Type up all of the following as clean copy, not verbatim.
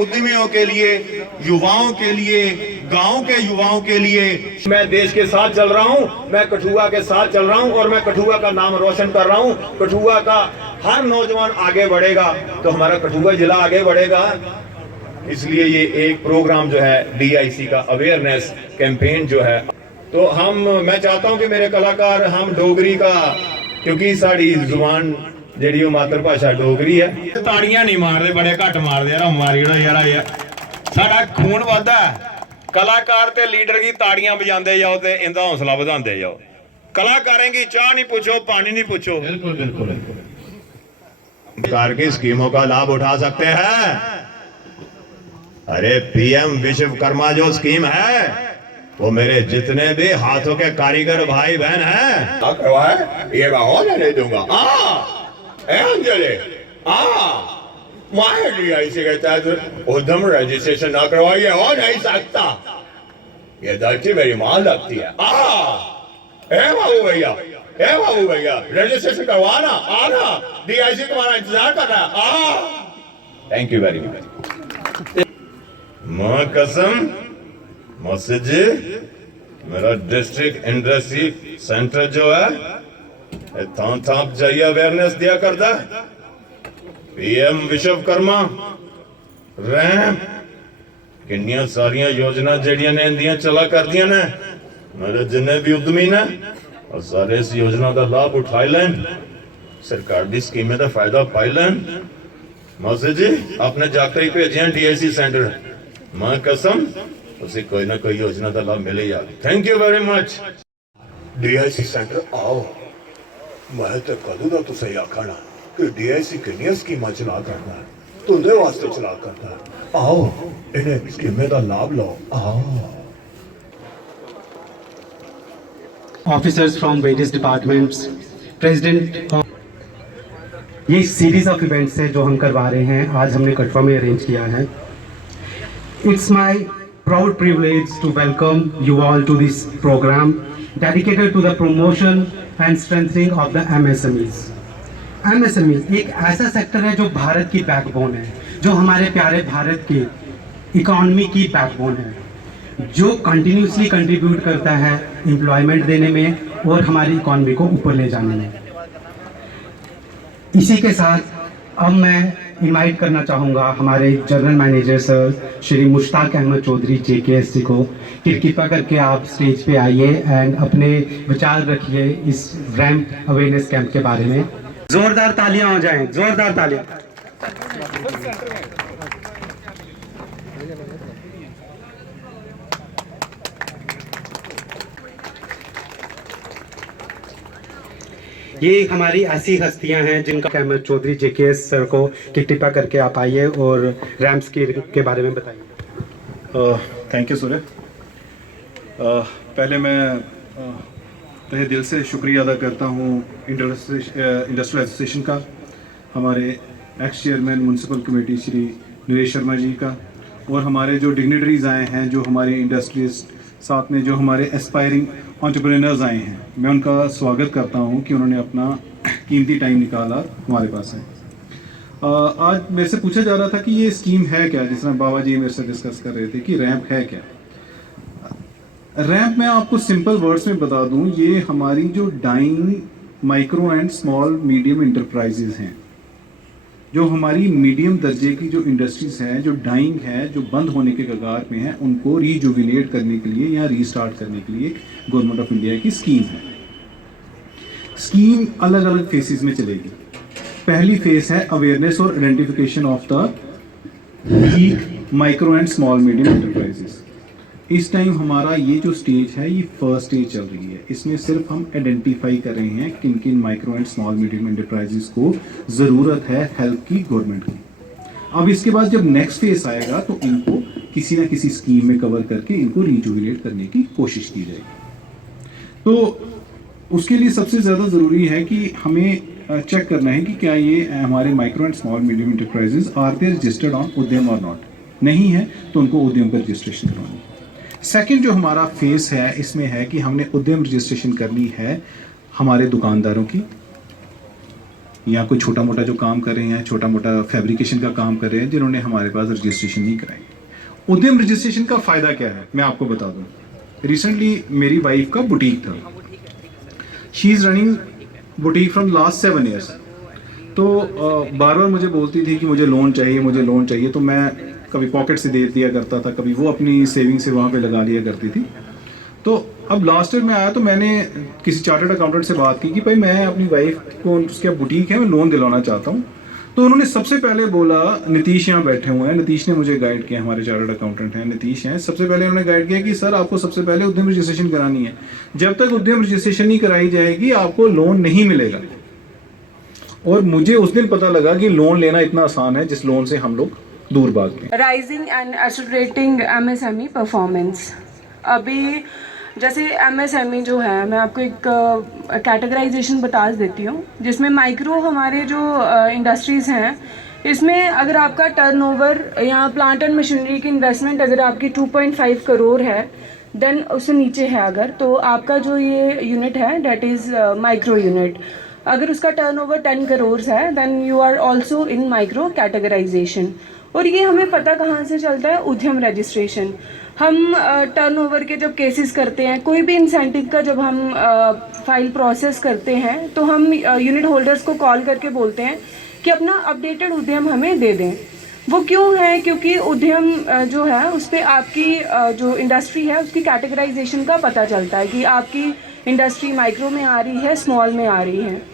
उद्यमियों के लिए, युवाओं के लिए, गांव के युवाओं के लिए मैं देश के साथ चल रहा हूं, मैं कठुआ के साथ चल रहा हूं और मैं कठुआ का नाम रोशन कर रहा हूं। कठुआ का हर नौजवान आगे बढ़ेगा तो हमारा कठुआ जिला आगे बढ़ेगा। इसलिए ये एक प्रोग्राम जो है डीआईसी का अवेयरनेस कैंपेन जो है, तो मैं चाहता हूं कि मेरे कलाकार हम डोगरी का, क्योंकि साड़ी जुबान ਜਿਹੜੀ ਉਹ ਮਾਤਰ ਭਾਸ਼ਾ ਡੋਗਰੀ ਹੈ, ਤਾੜੀਆਂ ਨਹੀਂ ਮਾਰਦੇ, ਬੜੇ ਘੱਟ ਮਾਰਦੇ ਯਾਰ। ਮਾਰੀ ਯਾਰ ਸਾਡਾ ਖੂਨ ਵੱਧਦਾ, ਕਲਾਕਾਰ ਤੇ ਲੀਡਰ ਕੀ ਤਾੜੀਆਂ ਵਜਾਉਂਦੇ ਜਾਓ ਤੇ ਇਹਦਾ ਹੌਸਲਾ ਵਧਾਉਂਦੇ ਜਾਓ। कलाकारों की चाह नहीं पूछो, पानी नहीं पूछो। बिल्कुल बिल्कुल सरकार की स्कीमों का लाभ उठा सकते हैं। अरे पीएम विश्वकर्मा जो स्कीम है वो मेरे जितने भी हाथों के कारीगर भाई बहन हैं ये मैं और नहीं दूंगा। अंजलि डीआईसी के तहत उद्यम रजिस्ट्रेशन ना करवाइए, हो नहीं सकता। ये धरती मेरी मां लगती है। बाबू भैया रजिस्ट्रेशन करवाना, आना, डीआईसी तुम्हारा इंतजार कर रहा है। Thank you very much. मां कसम मस्जिद जी, मेरा डिस्ट्रिक्ट इंडस्ट्री सेंटर जो है थाप जाइए अवेयरनेस दिया करता। पीएम विश्वकर्मा रैंप किन्नियां सारियां योजना जड़ियां ने इंदियां चला कर दिया ने। मेरे जिन्ने भी उद्यमी ने और सारे इस योजना का लाभ उठाई लें, सरकार की स्कीमें का फायदा पाई लें। मौसी जी आपने जाकर ही भेजे हैं डीआईसी सेंटर, मां कसम उसे कोई ना कोई योजना का लाभ मिले यार। Thank you very much. DIC centre आओ, मैं तो कदू का तुसे आखना कि डीआईसी किन्नियां स्कीमां चला करना है, तुंदे वास्ते चला करना है। आओ इन्हें स्कीमें का लाभ लो। आओ officers from various departments, president. ये सीरीज ऑफ इवेंट्स है जो हम करवा रहे हैं, आज हमने कठुआ में अरेंज किया है। It's my proud privilege to welcome you all to this program dedicated to the promotion and strengthening of the MSMEs. MSMEs एक ऐसा सेक्टर है जो भारत की बैकबोन है, जो हमारे प्यारे भारत की इकॉनमी की बैकबोन है, जो कंटिन्यूसली कंट्रीब्यूट करता है एम्प्लॉयमेंट देने में और हमारी इकॉनमी को ऊपर ले जाने में। इसी के साथ अब मैं इनवाइट करना चाहूँगा हमारे general manager sir Shri Mushtaq Ahmad Chaudhary JKSC को कि कृपया करके आप स्टेज पे आइए एंड अपने विचार रखिए इस रैंप अवेयरनेस कैंप के बारे में। जोरदार तालियां हो जाएं, जोरदार तालियां। ये हमारी ऐसी हस्तियां हैं जिनका अहमद चौधरी JKS सर को कि कृपया करके आप आइए और रैम्प्स के बारे में बताइए। थैंक यू सूर्य। पहले मैं तहे दिल से शुक्रिया अदा करता हूँ इंडस्ट्रियल एसोसिएशन का, हमारे ex chairman municipal committee Shri Naresh Sharma ji का, और हमारे जो डिग्नेटरीज आए हैं, जो हमारे इंडस्ट्रीज, साथ में जो हमारे एस्पायरिंग एंटरप्रेन्योर्स आए हैं, मैं उनका स्वागत करता हूं कि उन्होंने अपना कीमती टाइम निकाला हमारे पास है। आज मेरे से पूछा जा रहा था कि ये स्कीम है क्या, जिस तरह बाबा जी मेरे से डिस्कस कर रहे थे कि रैंप है क्या। रैंप मैं आपको सिंपल वर्ड्स में बता दूं, ये हमारी जो dying micro and small medium enterprises हैं, जो हमारी मीडियम दर्जे की जो इंडस्ट्रीज हैं, जो डाइंग है, जो बंद होने के कगार में है, उनको रीजुविनेट करने के लिए या रीस्टार्ट करने के लिए गवर्नमेंट ऑफ इंडिया की स्कीम है। स्कीम अलग अलग फेसेस में चलेगी। पहली फेस है अवेयरनेस और identification of the weak micro and small medium enterprises. इस टाइम हमारा ये जो स्टेज है, ये फर्स्ट स्टेज चल रही है। इसमें सिर्फ हम आइडेंटिफाई कर रहे हैं किन किन micro and small medium enterprises को ज़रूरत है हेल्प की, गवर्नमेंट की। अब इसके बाद जब नेक्स्ट फेज आएगा तो इनको किसी ना किसी स्कीम में कवर करके इनको रिजुविनेट करने की कोशिश की जाएगी। तो उसके लिए सबसे ज़्यादा ज़रूरी है कि हमें चेक करना है कि क्या ये हमारे micro and small medium enterprises are they registered on Udyam or not. नहीं है तो उनको उद्यम पर रजिस्ट्रेशन करवानी है। सेकंड जो हमारा फेस है, इसमें है कि हमने उद्यम रजिस्ट्रेशन करनी है हमारे दुकानदारों की, या कोई छोटा मोटा जो काम कर रहे हैं, छोटा मोटा फैब्रिकेशन का काम कर रहे हैं, जिन्होंने हमारे पास रजिस्ट्रेशन नहीं कराई। उद्यम रजिस्ट्रेशन का फ़ायदा क्या है मैं आपको बता दूं। रिसेंटली मेरी वाइफ का बुटीक था, she is running boutique from last 7 years. तो बार बार मुझे बोलती थी कि मुझे लोन चाहिए, मुझे लोन चाहिए। तो मैं कभी पॉकेट से दे दिया करता था, कभी वो अपनी सेविंग से वहाँ पे लगा लिया करती थी। तो अब लास्ट ईयर में आया तो मैंने किसी चार्टर्ड अकाउंटेंट से बात की कि भाई मैं अपनी वाइफ को, उसके बुटीक है, मैं लोन दिलवाना चाहता हूँ। तो उन्होंने सबसे पहले बोला, नीतीश यहाँ बैठे हुए हैं, नीतीश ने मुझे गाइड किया, हमारे चार्टर्ड अकाउंटेंट हैं नीतीश हैं, सबसे पहले उन्होंने गाइड किया कि सर आपको सबसे पहले उद्यम रजिस्ट्रेशन करानी है, जब तक उद्यम रजिस्ट्रेशन नहीं कराई जाएगी आपको लोन नहीं मिलेगा। और मुझे उस दिन पता लगा कि लोन लेना इतना आसान है जिस लोन से हम लोग दूर भाग गए। Rising and accelerating MSME performance. अभी जैसे एमएसएमई जो है, मैं आपको एक कैटेगराइजेशन बता देती हूँ, जिसमें माइक्रो हमारे जो इंडस्ट्रीज़ हैं, इसमें अगर आपका टर्नओवर या प्लांट एंड मशीनरी की इन्वेस्टमेंट अगर आपकी 2.5 करोड़ है, देन उससे नीचे है अगर, तो आपका जो ये यूनिट है डेट इज़ माइक्रो यूनिट। अगर उसका टर्नओवर 10 करोड़ है, then you are also in micro categorization. और ये हमें पता कहाँ से चलता है? उद्यम रजिस्ट्रेशन। हम टर्नओवर के जब केसेस करते हैं, कोई भी इंसेंटिव का जब हम फाइल प्रोसेस करते हैं, तो हम यूनिट होल्डर्स को कॉल करके बोलते हैं कि अपना अपडेटेड उद्यम हमें दे दें। वो क्यों है? क्योंकि उद्यम जो है उस पर आपकी जो इंडस्ट्री है उसकी कैटेगराइजेशन का पता चलता है कि आपकी इंडस्ट्री माइक्रो में आ रही है, स्मॉल में आ रही है।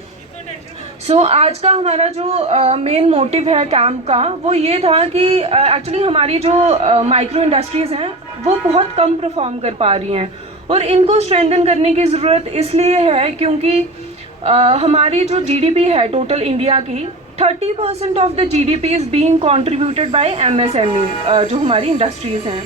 सो आज का हमारा जो मेन मोटिव है कैंप का, वो ये था कि एक्चुअली हमारी जो माइक्रो इंडस्ट्रीज़ हैं वो बहुत कम परफॉर्म कर पा रही हैं, और इनको स्ट्रेंथन करने की ज़रूरत इसलिए है क्योंकि हमारी जो जीडीपी है टोटल इंडिया की, 30% of the GDP is being contributed bye MSME, जो हमारी इंडस्ट्रीज़ हैं।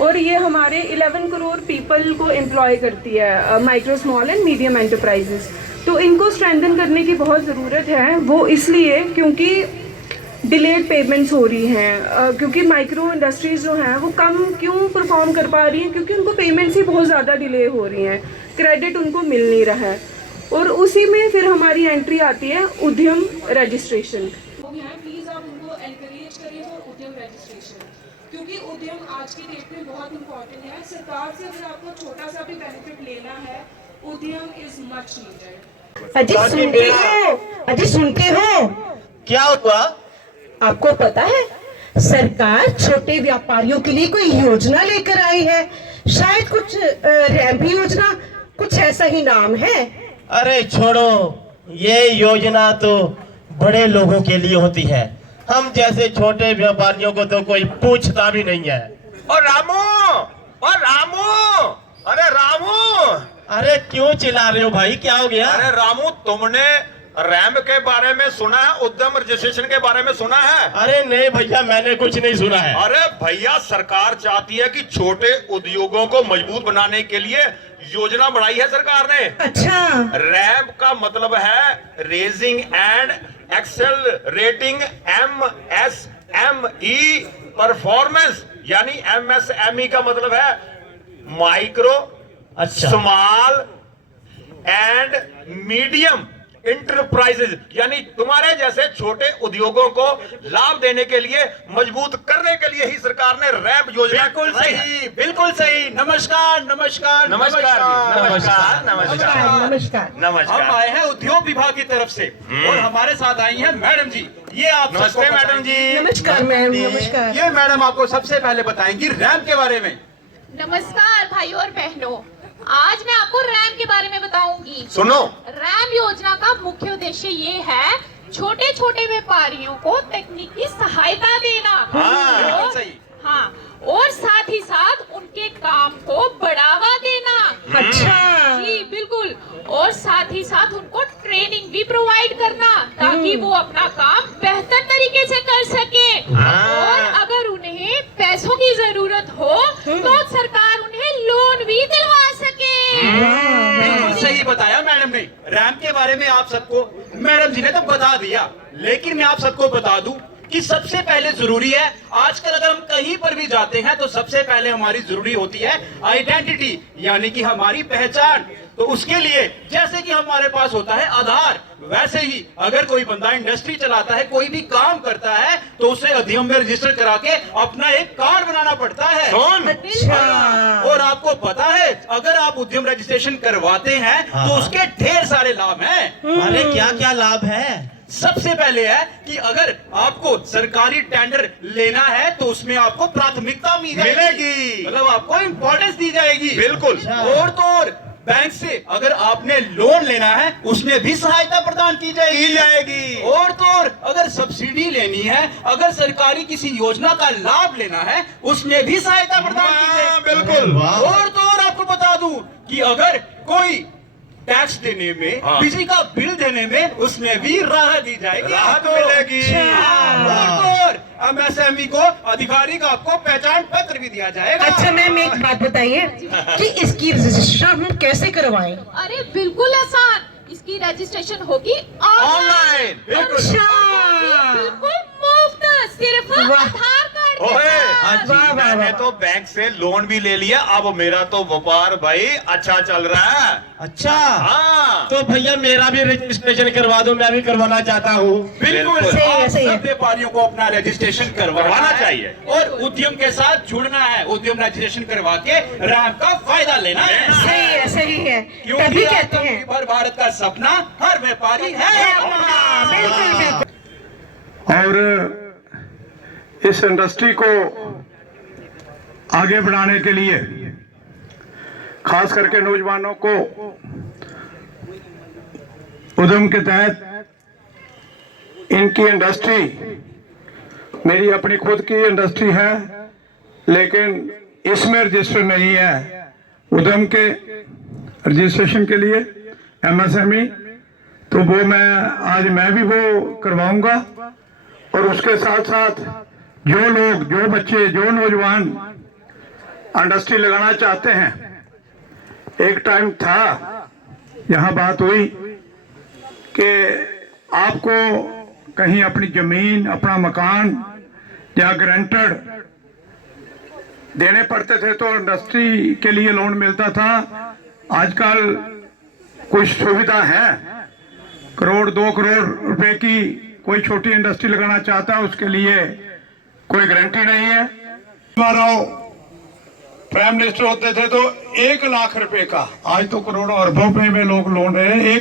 और ये हमारे 11 करोड़ पीपल को एम्प्लॉय करती है, micro small and medium enterprises. तो इनको स्ट्रेंथन करने की बहुत ज़रूरत है। वो इसलिए क्योंकि डिलेड पेमेंट्स हो रही हैं, क्योंकि माइक्रो इंडस्ट्रीज़ जो हैं वो कम क्यों परफॉर्म कर पा रही हैं? क्योंकि उनको पेमेंट्स ही बहुत ज़्यादा डिले हो रही हैं, क्रेडिट उनको मिल नहीं रहा है। और उसी में फिर हमारी एंट्री आती है उद्यम रजिस्ट्रेशन। प्लीज़ आप उनको एनकरेज करें फॉर उद्यम रजिस्ट्रेशन, क्योंकि उद्यम आज की डेट में बहुत इंपॉर्टेंट है। सरकार से अगर आपको छोटा सा भी बेनिफिट लेना है, उद्यम इज मच नीडेड। अजी सुनते हो? अजी सुनते हो? क्या हुआ? आपको पता है सरकार छोटे व्यापारियों के लिए कोई योजना लेकर आई है, शायद कुछ रैंप योजना, कुछ ऐसा ही नाम है। अरे छोड़ो, ये योजना तो बड़े लोगों के लिए होती है, हम जैसे छोटे व्यापारियों को तो कोई पूछता भी नहीं है। और रामू, और रामू, अरे रामू, अरे क्यों चिल्ला रहे हो भाई, क्या हो गया? अरे रामू, तुमने रैंप के बारे में सुना है? उद्यम रजिस्ट्रेशन के बारे में सुना है? अरे नहीं भैया, मैंने कुछ नहीं सुना है। अरे भैया, सरकार चाहती है कि छोटे उद्योगों को मजबूत बनाने के लिए योजना बनाई है सरकार ने। अच्छा, रैंप का मतलब है raising and accelerating MSME performance, यानी एमएसएमई का मतलब है micro, small and medium enterprises, यानी तुम्हारे जैसे छोटे उद्योगों को लाभ देने के लिए, मजबूत करने के लिए ही सरकार ने रैंप योजना। बिल्कुल सही, बिल्कुल सही। नमस्कार नमस्कार नमस्कार नमस्कार नमस्कार नमस्कार। नमस्कार। हम आए हैं उद्योग विभाग की तरफ से और हमारे साथ आई हैं मैडम जी। ये आप नमस्ते मैडम जी। नमस्कार मैम, नमस्कार। ये मैडम आपको सबसे पहले बताएंगी रैंप के बारे में। नमस्कार भाइयों और बहनों, आज मैं आपको रैम के बारे में बताऊंगी। सुनो, रैम योजना का मुख्य उद्देश्य ये है छोटे छोटे व्यापारियों को तकनीकी सहायता देना। हाँ, सही। हाँ, और साथ ही साथ उनके काम को बढ़ावा देना। अच्छा जी बिल्कुल, और साथ ही साथ उनको ट्रेनिंग भी प्रोवाइड करना ताकि वो अपना काम बेहतर तरीके से कर सके। और अगर उन्हें पैसों की जरूरत हो तो सरकार उन्हें लोन भी दिलवा सके। बिल्कुल सही बताया मैडम ने। रैम के बारे में आप सबको मैडम जी ने तो बता दिया, लेकिन मैं आप सबको बता दूं कि सबसे पहले जरूरी है, आजकल अगर हम कहीं पर भी जाते हैं तो सबसे पहले हमारी जरूरी होती है आइडेंटिटी, यानी कि हमारी पहचान। तो उसके लिए जैसे कि हमारे पास होता है आधार, वैसे ही अगर कोई बंदा इंडस्ट्री चलाता है, कोई भी काम करता है, तो उसे अधिनियम में रजिस्टर करा के अपना एक कार्ड बनाना पड़ता है। और आपको पता है, अगर आप उद्यम रजिस्ट्रेशन करवाते हैं तो उसके ढेर सारे लाभ हैं। अरे क्या क्या लाभ है? सबसे पहले है कि अगर आपको सरकारी टेंडर लेना है तो उसमें आपको प्राथमिकता मिलेगी, मतलब आपको इंपॉर्टेंस दी जाएगी। बिल्कुल। और तो और बैंक से अगर आपने लोन लेना है उसमें भी सहायता प्रदान की जाएगी। और तो और अगर सब्सिडी लेनी है, अगर सरकारी किसी योजना का लाभ लेना है, उसमें भी सहायता प्रदान की जाएगी। बिल्कुल। और तो और आपको बता दूं कि अगर कोई टैक्स देने में, बिजली का बिल देने में, उसमें भी राहत दी जाएगी, राहत मिलेगी। और एमएसएमई को अधिकारी का आपको पहचान पत्र भी दिया जाएगा। अच्छा मैम एक बात बताइए कि इसकी रजिस्ट्रेशन हम कैसे करवाएं? अरे बिल्कुल आसान, इसकी रजिस्ट्रेशन होगी ऑनलाइन। बिल्कुल मुफ्त, सिर्फ वाह। आधार कार्ड के ओए, साथ। वाह, वाह, मैंने वाह। तो बैंक से लोन भी ले लिया, अब मेरा तो व्यापार भाई अच्छा चल रहा है। अच्छा, हाँ, तो भैया मेरा भी रजिस्ट्रेशन करवा दो, मैं भी करवाना चाहता हूँ। बिल्कुल। सही है, आप सही है। सब व्यापारियों को अपना रजिस्ट्रेशन करवाना करवाना चाहिए। और उद्यम के साथ जुड़ना है। उद्यम रजिस्ट्रेशन करवा के रैंप का फायदा लेना है। सही है, सही है। क्योंकि तभी कहते हैं आत्मनिर्भर भारत का सपना हर व्यापारी है। बिल्कुल बिल्कुल। और इस इंडस्ट्री को आगे बढ़ाने के लिए खास करके नौजवानों को उद्यम के तहत इनकी इंडस्ट्री, मेरी अपनी खुद की इंडस्ट्री है लेकिन इसमें रजिस्टर नहीं है। उद्यम के रजिस्ट्रेशन के लिए एमएसएमई, तो वो मैं भी वो करवाऊंगा। और उसके साथ साथ जो लोग, जो बच्चे, जो नौजवान इंडस्ट्री लगाना चाहते हैं, एक टाइम था यहाँ बात हुई कि आपको कहीं अपनी जमीन, अपना मकान या गारंटर देने पड़ते थे तो इंडस्ट्री के लिए लोन मिलता था। आजकल कुछ सुविधा है, 1 करोड़ 2 करोड़ रुपए की कोई छोटी इंडस्ट्री लगाना चाहता है, उसके लिए कोई गारंटी नहीं है। प्राइम मिनिस्टर होते थे तो 1 लाख रुपए का, आज तो करोड़ों अरबों में लोग लोन ले रहे हैं।